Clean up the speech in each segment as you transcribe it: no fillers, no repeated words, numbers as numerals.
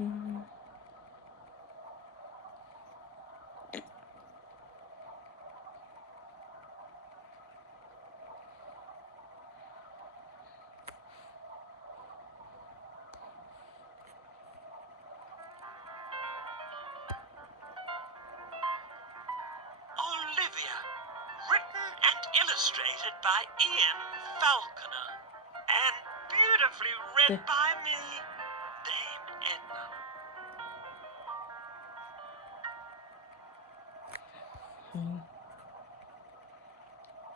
Mm. Olivia, written and illustrated by Ian Falconer, and beautifully read by me, Dame Edna.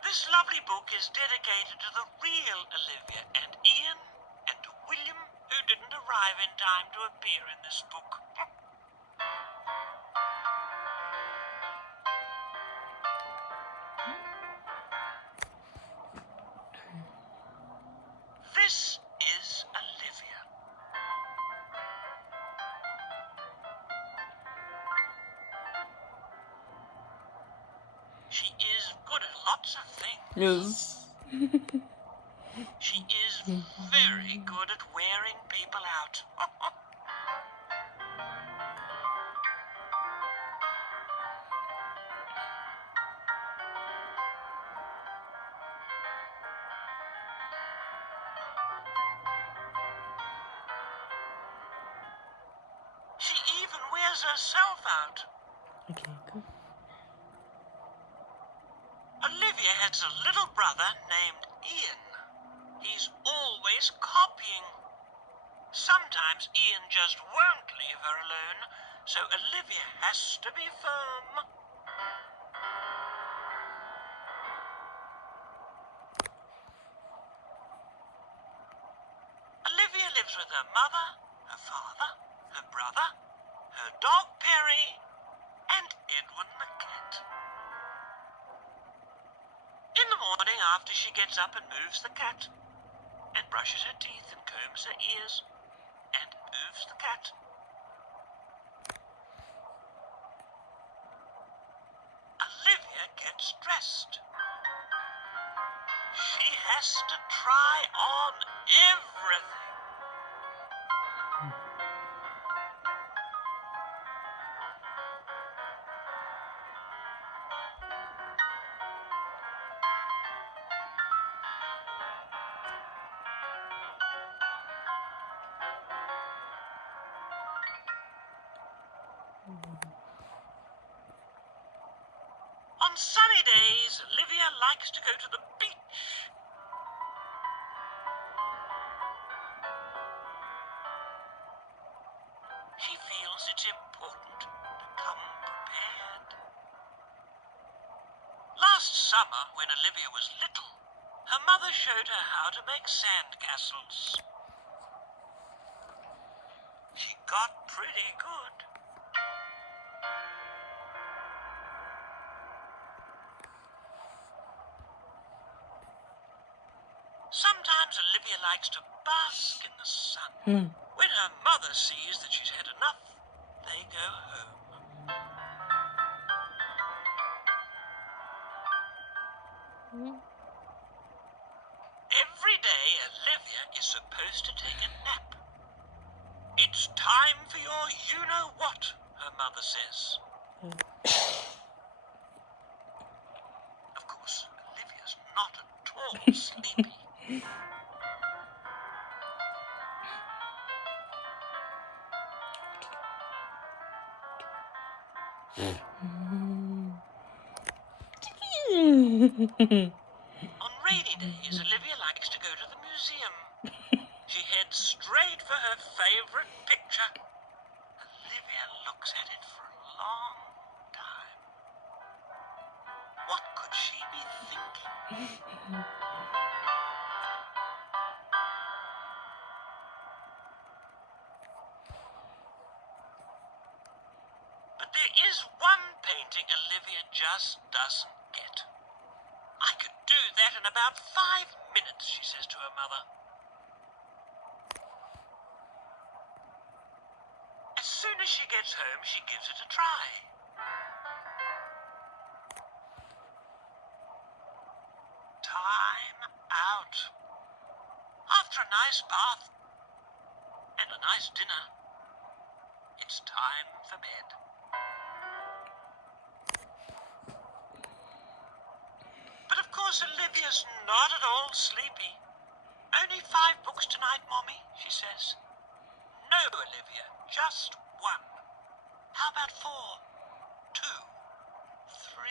This lovely book is dedicated to the real Olivia and Ian, and to William, who didn't arrive in time to appear in this book. This is Olivia. She is good at lots of things. Yes. She is very good at wearing people out. She even wears herself out. Okay, go. Olivia has a little brother named Ian. He's always copying. Sometimes Ian just won't leave her alone, so Olivia has to be firm. Olivia lives with her mother, her father, her brother, her dog Perry, and Edwin the cat. In the morning, after she gets up and moves the cat, and brushes her teeth and combs her ears, and moves the cat, Olivia gets dressed. She has to try on everything. On sunny days, Olivia likes to go to the beach. She feels it's important to come prepared. Last summer, when Olivia was little, her mother showed her how to make sandcastles. She got pretty good. Sometimes Olivia likes to bask in the sun. When her mother sees that she's had enough, they go home. Every day, Olivia is supposed to take a nap. It's time for your you-know-what, her mother says. Of course, Olivia's not at all sleepy. On rainy days, Olivia likes to go to the museum. She heads straight for her favorite picture. Olivia looks at it for a long time. What could she be thinking? But there is one painting Olivia just doesn't get. I could do that in about 5 minutes, she says to her mother. As soon as she gets home, she gives it a try. Time out. After a nice bath and a nice dinner, it's time for bed. But of course Olivia's not at all sleepy. Only 5 books tonight, Mommy, she says. No, Olivia, just 1. How about 4? 2? 3?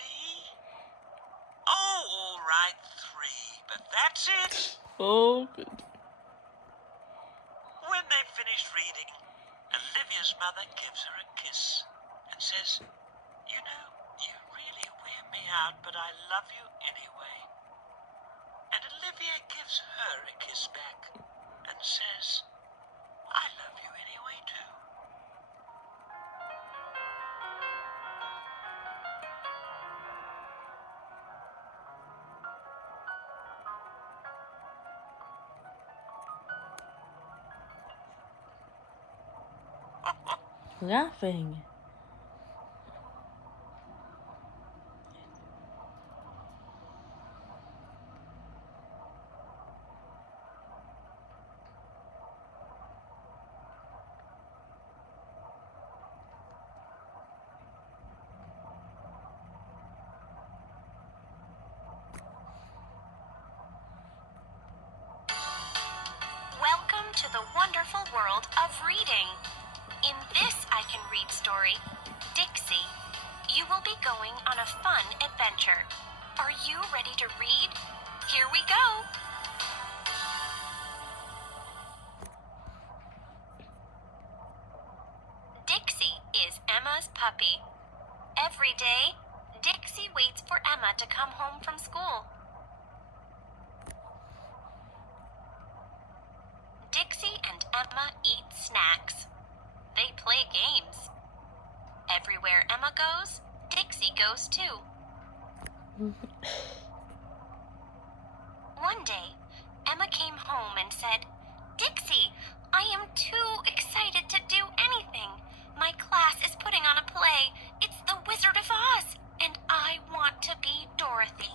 Oh, all right, 3, but that's it. Oh, When they've finished reading, Olivia's mother gives her a kiss and says, "You know, you really wear me out, but I love you anyway." And Olivia gives her a kiss back and says, "I love you anyway too." laughing. Welcome to the wonderful world of reading. In this I Can Read story, Dixie, you will be going on a fun adventure. Are you ready to read? Here we go! Dixie is Emma's puppy. Every day, Dixie waits for Emma to come home from school. Dixie and Emma eat snacks. They play games. Everywhere Emma goes, Dixie goes too. One day, Emma came home and said, "Dixie, I am too excited to do anything. My class is putting on a play. It's The Wizard of Oz, and I want to be Dorothy."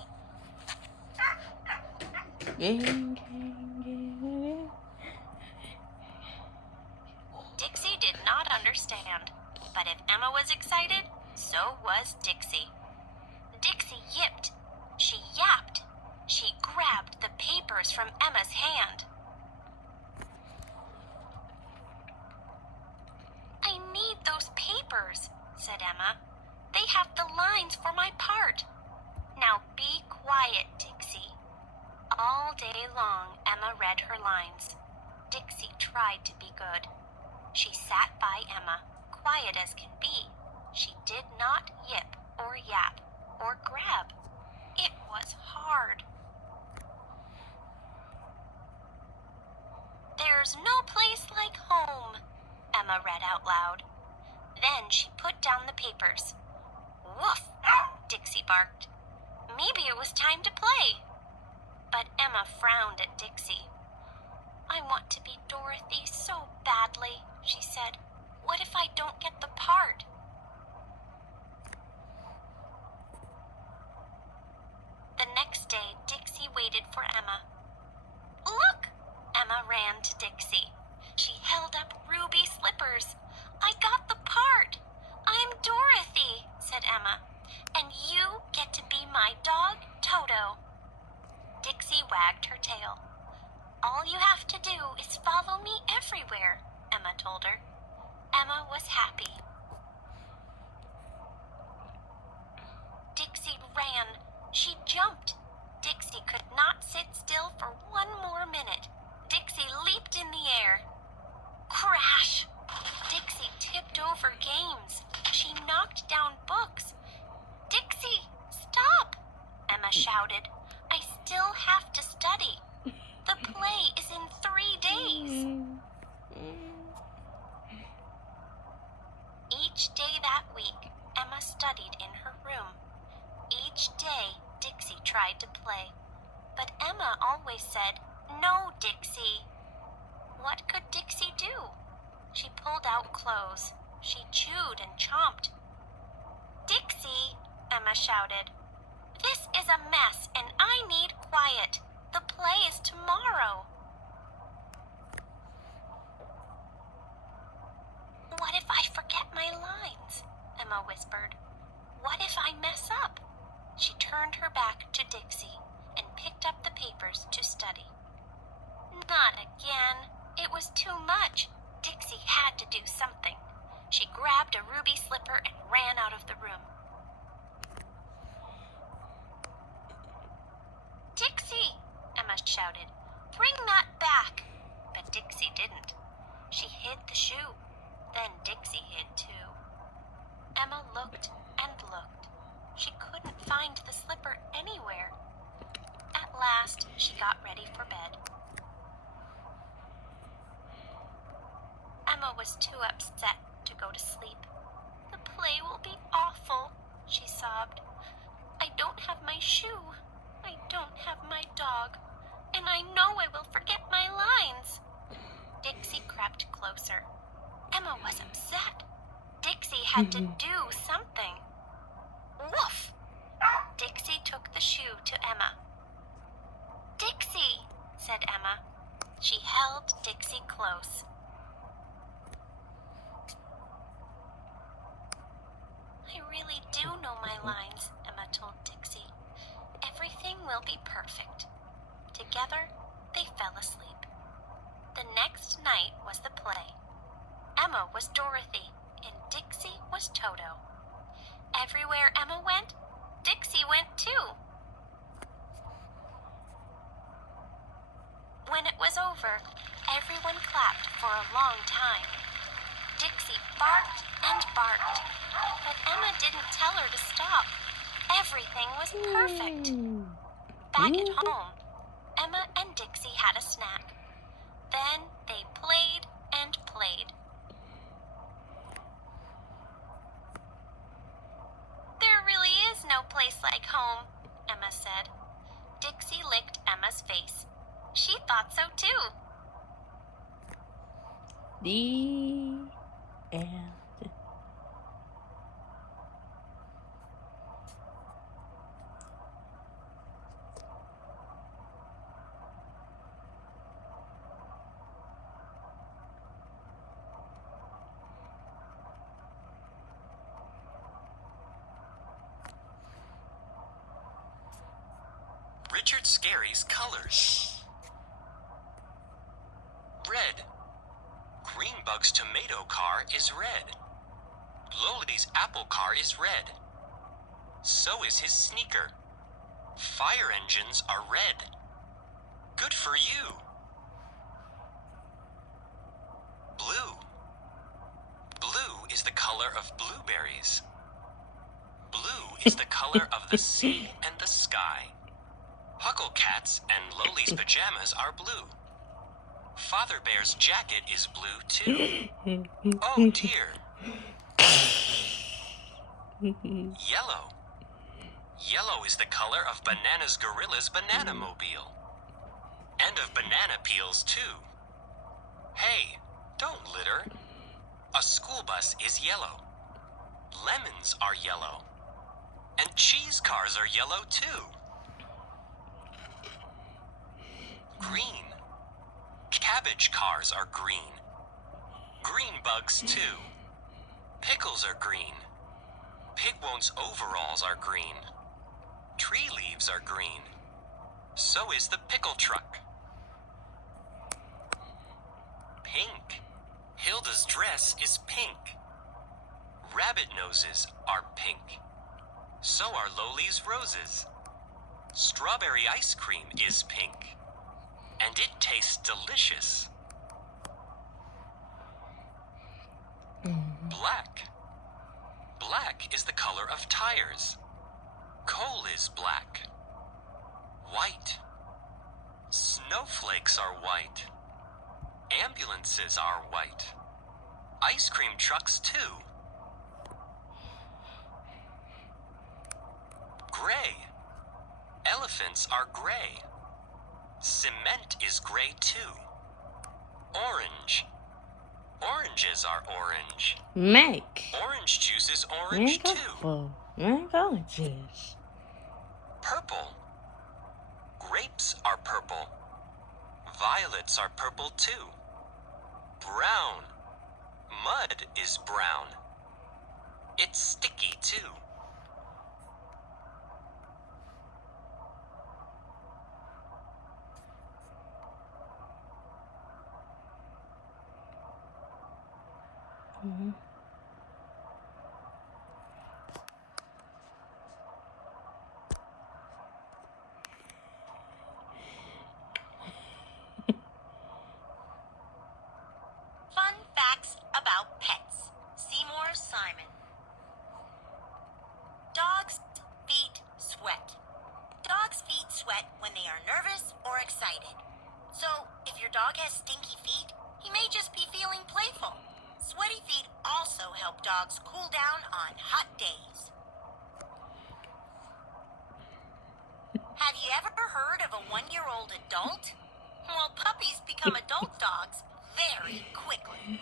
Dixie did not understand, but if Emma was excited, so was Dixie. Dixie yipped, she yapped, she grabbed the papers from Emma's hand. "I need those papers," said Emma. "They have the lines for my part." "Now be quiet, Dixie." All day long, Emma read her lines. Dixie tried to be good. She sat by Emma, quiet as can be. She did not yip or yap or grab. It was hard. "There's no place like home," Emma read out loud. Then she put down the papers. "Woof!" Dixie barked. Maybe it was time to play. But Emma frowned at Dixie. "I want to be Dorothy so badly," she said. "What if I don't get the part?" The next day, Dixie waited for Emma. "Look!" Emma ran to Dixie. She held up ruby slippers. "I got the part. I'm Dorothy," said Emma. "And you get to be my dog, Toto." Dixie wagged her tail. "All you have to do is follow me everywhere," Emma told her. Emma was happy. Dixie ran. She jumped. Dixie could not sit still for one more minute. Dixie leaped in the air. Crash! Dixie tipped over games. She knocked down books. "Dixie, stop!" Emma shouted. "I still have to study. The play is in 3 days." Each day that week, Emma studied in her room. Each day, Dixie tried to play. But Emma always said, "No, Dixie." What could Dixie do? She pulled out clothes. She chewed and chomped. "Dixie," Emma shouted, "this is a mess and I need quiet. The play is tomorrow." "What if I forget whispered. What if I mess up? She turned her back to Dixie and picked up the papers to study. Not again. It was too much. Dixie had to do something. She grabbed a ruby slipper and ran out of the room. Dixie, Emma shouted, bring that back. But Dixie didn't. She hid the shoe. Then Dixie hid too. Emma looked and looked. She couldn't find the slipper anywhere. At last, she got ready for bed. Emma was too upset to go to sleep. The play will be awful, she sobbed. I don't have my shoe. I don't have my dog. And I know I will forget my lines. Dixie crept closer. Emma was upset. Dixie had to do something. Woof! Dixie took the shoe to Emma. Dixie, said Emma. She held Dixie close. I really do know my lines, Emma told Dixie. Everything will be perfect. Together, they fell asleep. The next night was the play. Emma was Dorothy, and Dixie was Toto. Everywhere Emma went, Dixie went too. When it was over, everyone clapped for a long time. Dixie barked and barked, but Emma didn't tell her to stop. Everything was perfect. Back at home, Emma and Dixie had a snack. Then they played and played. There really is no place like home, Emma said. Dixie licked Emma's face. She thought so too. The end. Richard Scarry's colors. Red. Greenbug's tomato car is red. Loli's apple car is red. So is his sneaker. Fire engines are red. Good for you. Blue. Blue is the color of blueberries. Blue is the color of the sea and the sky. Hucklecat's and Loli's pajamas are blue. Father Bear's jacket is blue too. Oh dear. Yellow. Yellow is the color of Banana's Gorilla's banana mobile. And of banana peels too. Hey, don't litter. A school bus is yellow. Lemons are yellow. And cheese cars are yellow too. Green. Cabbage cars are green. Green bugs too. Pickles are green. Pigwon's overalls are green. Tree leaves are green. So is the pickle truck. Pink. Hilda's dress is pink. Rabbit noses are pink. So are Loli's roses. Strawberry ice cream is pink. And it tastes delicious. Black. Black is the color of tires. Coal is black. White. Snowflakes are white. Ambulances are white. Ice cream trucks too. Gray. Elephants are gray. Cement is gray too. Orange. Oranges are orange. Make. Orange juice is orange too. Mangoes. Purple. Grapes are purple. Violets are purple too. Brown. Mud is brown. It's sticky, too. Mhm. Fun facts about pets. Seymour Simon. Dogs' feet sweat. Dogs' feet sweat when they are nervous or excited. So, if your dog has stinky feet, he may just be feeling playful. Sweaty feet also help dogs cool down on hot days. Have you ever heard of a 1-year-old adult? Well, puppies become adult dogs very quickly.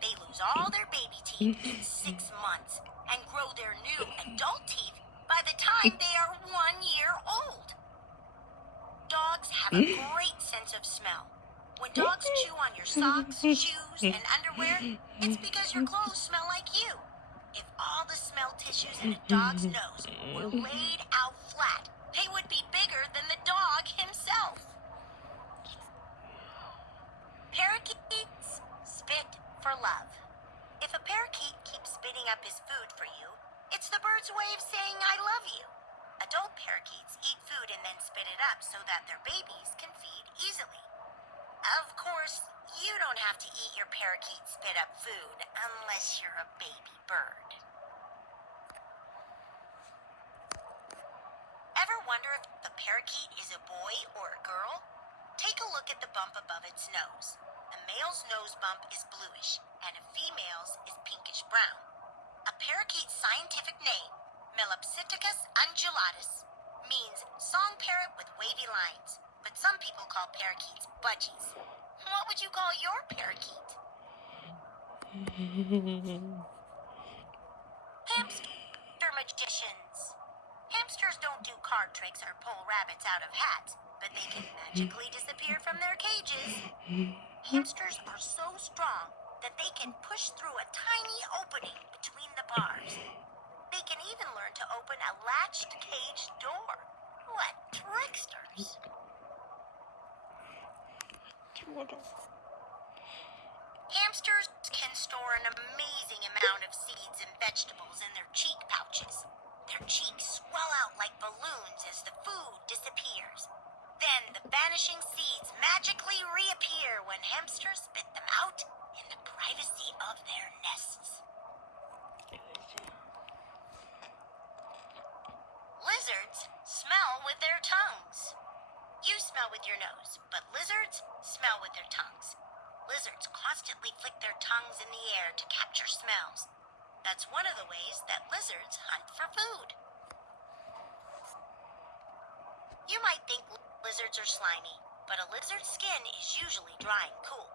They lose all their baby teeth in 6 months and grow their new adult teeth by the time they are 1 year old. Dogs have a great sense of smell. When dogs chew on your socks, shoes, and underwear, it's because your clothes smell like you. If all the smell tissues in a dog's nose were laid out flat, they would be bigger than the dog himself. Parakeets spit for love. If a parakeet keeps spitting up his food for you, it's the bird's way of saying I love you. Adult parakeets eat food and then spit it up so that their babies can feed easily. Of course, you don't have to eat your parakeet spit up food unless you're a baby bird. Ever wonder if the parakeet is a boy or a girl? Take a look at the bump above its nose. A male's nose bump is bluish, and a female's is pinkish brown. A parakeet's scientific name, Melopsittacus undulatus, means song parrot with wavy lines, but some people call parakeets budgies. What would you call your parakeet? Hamster magicians. Hamsters don't do card tricks or pull rabbits out of hats, but they can magically disappear from their cages. Hamsters are so strong that they can push through a tiny opening between the bars. They can even learn to open a latched cage door. What tricksters! Hamsters can store an amazing amount of seeds and vegetables in their cheek pouches. Their cheeks swell out like balloons as the food disappears. Then the vanishing seeds magically reappear when hamsters spit them out in the privacy of their nests. Lizards smell with their tongues. You smell with your nose, but lizards smell with their tongues. Lizards constantly flick their tongues in the air to capture smells. That's one of the ways that lizards hunt for food. You might think lizards are slimy, but a lizard's skin is usually dry and cool.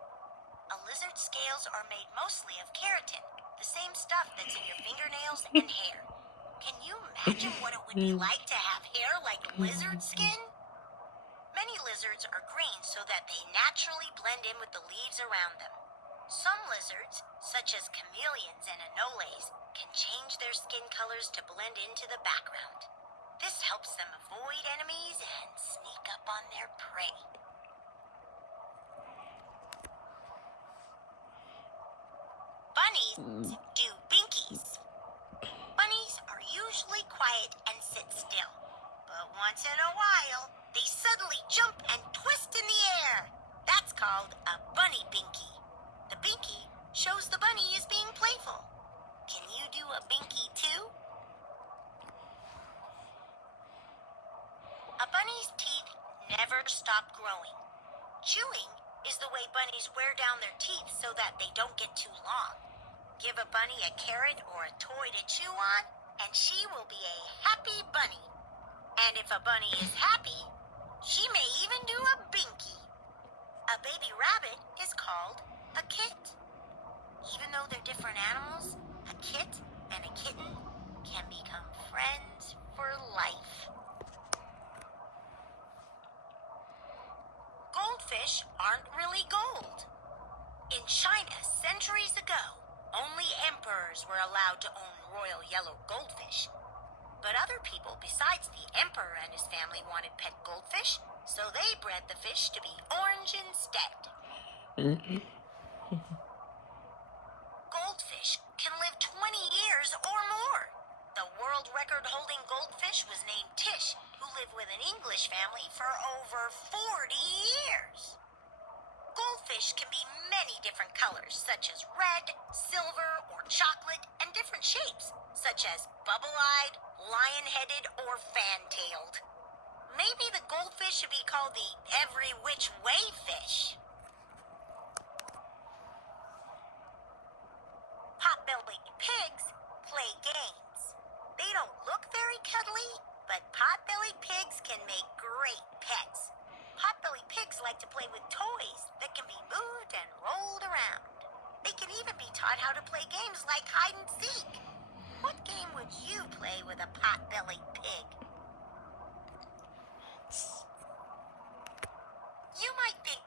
A lizard's scales are made mostly of keratin, the same stuff that's in your fingernails and hair. Can you imagine what it would be like to have hair like lizard skin? Many lizards are green so that they naturally blend in with the leaves around them. Some lizards, such as chameleons and anoles, can change their skin colors to blend into the background. This helps them avoid enemies and sneak up on their prey. Bunnies do binkies. Bunnies are usually quiet and sit still, but once in a while, they suddenly jump and twist in the air. That's called a bunny binky. The binky shows the bunny is being playful. Can you do a binky too? A bunny's teeth never stop growing. Chewing is the way bunnies wear down their teeth so that they don't get too long. Give a bunny a carrot or a toy to chew on, and she will be a happy bunny. And if a bunny is happy, she may even do a binky. A baby rabbit is called a kit. Even though they're different animals, a kit and a kitten can become friends for life. Goldfish aren't really gold. In China, centuries ago, Only emperors were allowed to own royal yellow goldfish. But other people besides the emperor and his family wanted pet goldfish, so they bred the fish to be orange instead. Goldfish can live 20 years or more. The world record-holding goldfish was named Tish, who lived with an English family for over 40 years. Goldfish can be many different colors, such as red, silver, or chocolate, and different shapes, such as bubble-eyed, lion-headed, or fan-tailed. Maybe the goldfish should be called the every-which-way fish. Pot-bellied pigs play games. They don't look very cuddly, but pot-bellied pigs can make great pets. Pot-bellied pigs like to play with toys that can be moved and rolled around. They can even be taught how to play games like hide and seek. What game would you play with a pot-bellied pig? You might think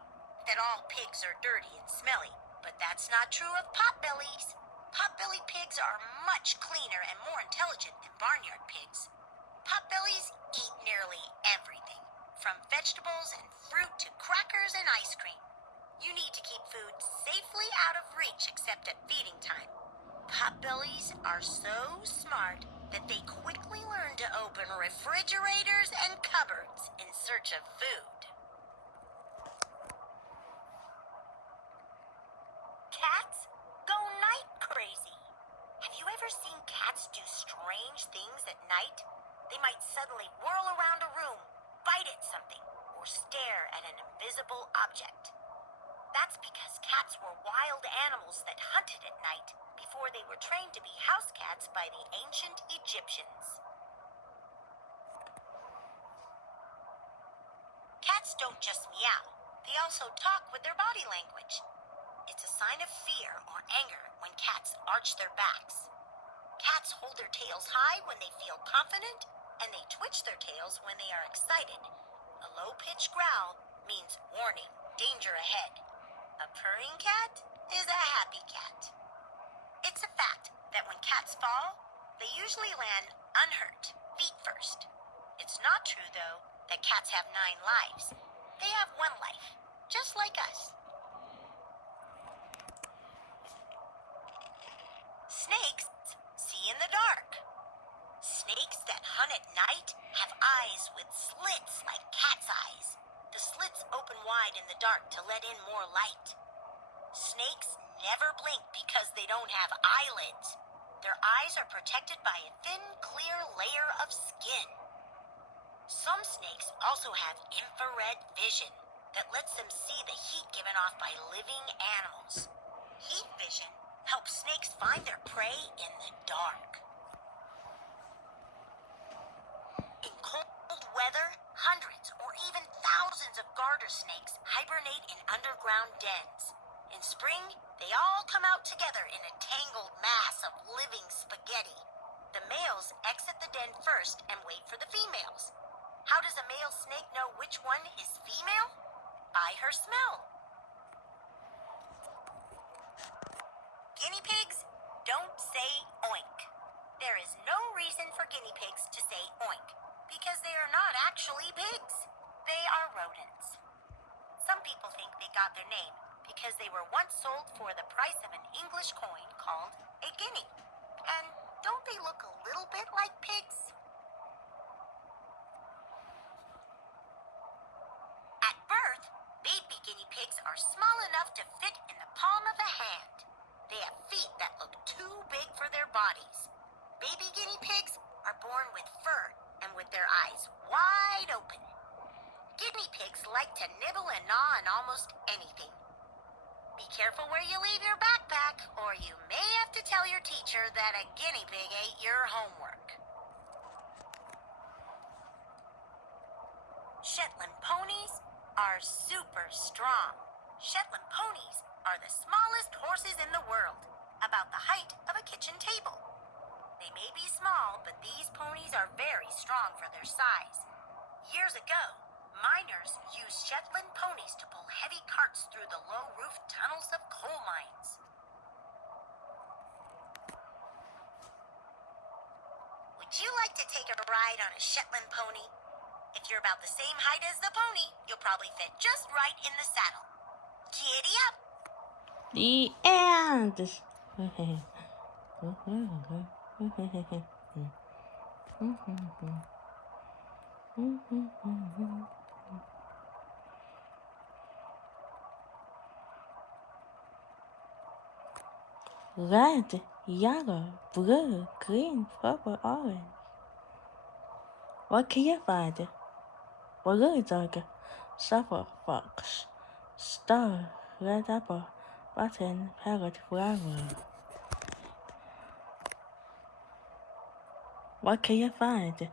that all pigs are dirty and smelly, but that's not true of pot-bellies. Pot-bellied pigs are much cleaner and more intelligent than barnyard pigs. Pot-bellies eat nearly everything, from vegetables and fruit to crackers and ice cream. You need to keep food safely out of reach except at feeding time. Pot-bellies are so smart that they quickly learn to open refrigerators and cupboards in search of food. Cats go night crazy. Have you ever seen cats do strange things at night? They might suddenly whirl around a room, bite at something, or stare at an invisible object. That's because cats were wild animals that hunted at night before they were trained to be house cats by the ancient Egyptians. Cats don't just meow. They also talk with their body language. It's a sign of fear or anger when cats arch their backs. Cats hold their tails high when they feel confident, and they twitch their tails when they are excited. A low-pitched growl means warning, danger ahead. A purring cat is a happy cat. It's a fact that when cats fall, they usually land unhurt, feet first. It's not true, though, that cats have 9 lives. They have 1 life, just like us. Snakes see in the dark. Snakes that hunt at night have eyes with slits like cat's eyes. The slits open wide in the dark to let in more light. Snakes never blink because they don't have eyelids. Their eyes are protected by a thin, clear layer of skin. Some snakes also have infrared vision that lets them see the heat given off by living animals. Heat vision helps snakes find their prey in the dark. In cold weather, hundreds or even thousands of garter snakes hibernate in underground dens. In spring, they all come out together in a tangled mass of living spaghetti. The males exit the den first and wait for the females. How does a male snake know which one is female? By her smell. Guinea pigs don't say oink. There is no reason for guinea pigs to say oink, because they are not actually pigs. They are rodents. Some people think they got their name because they were once sold for the price of an English coin called a guinea. And don't they look a little bit like pigs? At birth, baby guinea pigs are small enough to fit in the palm of a hand. They have feet that look too big for their bodies. Baby guinea pigs are born with fur and with their eyes wide open. Guinea pigs like to nibble and gnaw on almost anything. Be careful where you leave your backpack, or you may have to tell your teacher that a guinea pig ate your homework. Shetland ponies are super strong. Shetland ponies are the smallest horses in the world, about the height of a kitchen table. They may be small, but these ponies are very strong for their size. Years ago, miners used Shetland ponies to pull heavy carts through the low-roofed tunnels of coal mines. Would you like to take a ride on a Shetland pony? If you're about the same height as the pony, you'll probably fit just right in the saddle. Giddy up! The end. Red, yellow, blue, green, purple, orange. What can you find? Blue dog, silver fox, star, red apple, button, parrot, flower. What can you find?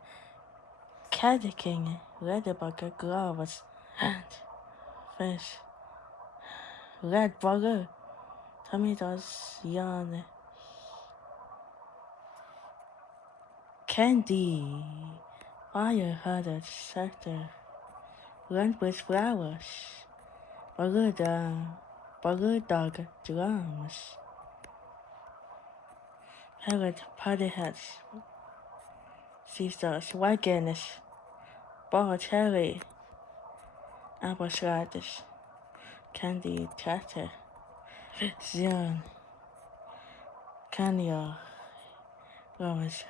Cat king, ladybug, gloves, and fish. Red burger, tomatoes, yarn. Candy, fire hearted sector, run with flowers, burger dog, drums, parrot party hats, scissors, wagons, ball cherry, apple slides, candy chatter, zion, canyon, rose,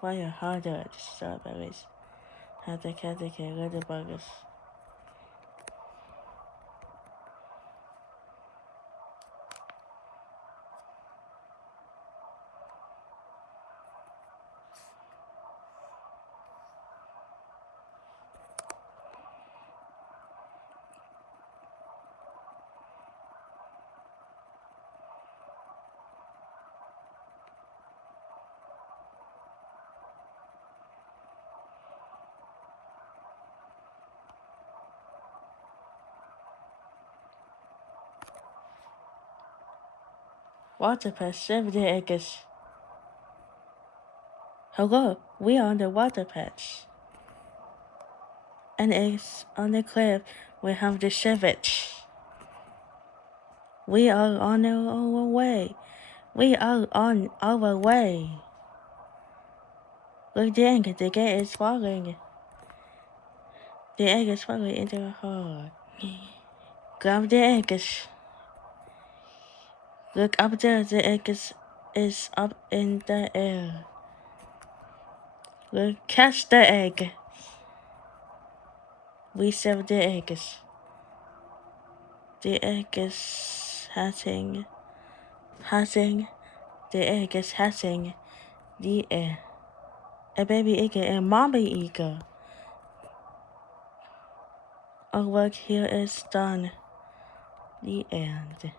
fire hearted strawberries, candy, ladybugs. Water patch, 70 acres. Hello, we are on the water patch. And it's on the cliff. We have the savage. We are on our way. We are on our way. Look, the egg is falling. The egg is falling into the hole. Grab the eggs. Look up there, the egg is up in the air. Look, catch the egg. We save the eggs. The egg is hatching. The egg is hatching. The air. A baby eagle and mommy eagle. Our work here is done. The end.